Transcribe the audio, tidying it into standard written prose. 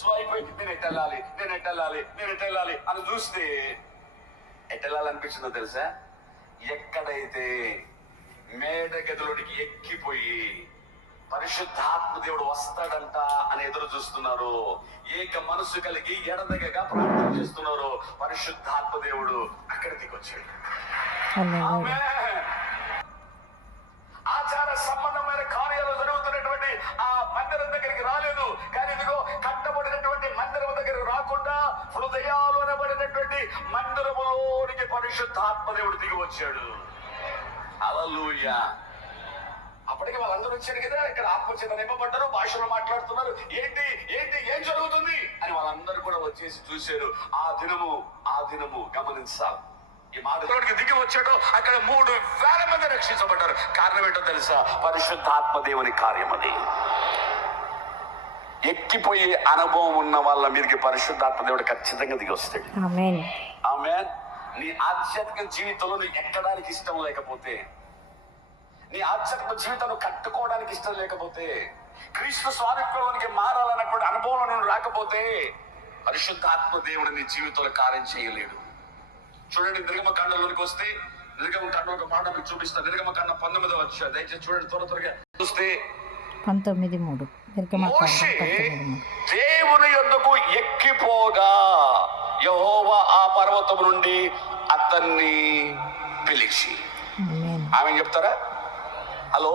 Slow అయిపోయి నేను ఎట్టెళ్ళాలి అని చూస్తే ఎట్టెళ్ళాలనిపించిందో తెలుసా? ఎక్కడైతే మేడ గదిలోనికి ఎక్కిపోయి పరిశుద్ధాత్మ దేవుడు వస్తాడంట అని ఎదురు చూస్తున్నారు, ఏక మనసు కలిగి ఎడదగగా ప్రార్థన చేస్తున్నారు, పరిశుద్ధాత్మ దేవుడు అక్కడ దిగొచ్చాడు. ఆచార సంబంధమైన కార్యాలు జరుగుతున్నటువంటి ఆ మందిరం దగ్గరికి రాలేదు, కానీ ఇదిగో కట్టబడినటువంటి మందిరం దగ్గరికి రాకుండా హృదయాలు అనబడినటువంటి మందిరములోనికి పరిశుద్ధాత్మ దేవుడు దిగి వచ్చాడు. హల్లెలూయా. అప్పటికి వాళ్ళందరూ వచ్చారు కదా, ఇక్కడ ఆత్మచేత నింపబడ్డారు, భాషలో మాట్లాడుతున్నారు. ఏం జరుగుతుంది అని వాళ్ళందరూ కూడా వచ్చేసి చూశారు. ఆ దినము గమనించాలి. ఈ మాటలోకి దిగి వచ్చాడు, అక్కడ 3,000 మంది రక్షించబడ్డారు. కారణం ఏంటో తెలుసా? పరిశుద్ధాత్మ దేవుని కార్యం అది. ఎక్కిపోయే అనుభవం ఉన్న వాళ్ళ మీదకి పరిశుద్ధాత్మ దేవుడు ఖచ్చితంగా దిగి వస్తాడు. ఆమేన్. ఆమేన్. నీ ఆధ్యాత్మిక జీవితంలో నువ్వు ఎక్కడానికి ఇష్టం లేకపోతే, నీ ఆధ్యాత్మిక జీవితాన్ని కట్టుకోవడానికి ఇష్టం లేకపోతే, క్రీస్తు స్వారూప్యంలోనికి మారాలన్నటువంటి అనుభవం నువ్వు రాకపోతే, పరిశుద్ధాత్మ దేవుడు నీ జీవితంలో కార్యం చేయలేడు. చూడండి, నిర్గమకాండంలోనికి వస్తే, నిర్గమకాండం ఒక మాట మీకు చూపిస్తా. నిర్గమకాండం 19వ అధ్యాయం దయచేసి చూడండి, త్వరగా చూస్తే 19:3 మోషే దేవుని యొద్దకు ఎక్కిపోగా యెహోవా ఆ పర్వతం నుండి అతన్ని పిలిచి, ఆమె చెప్తారా? హలో,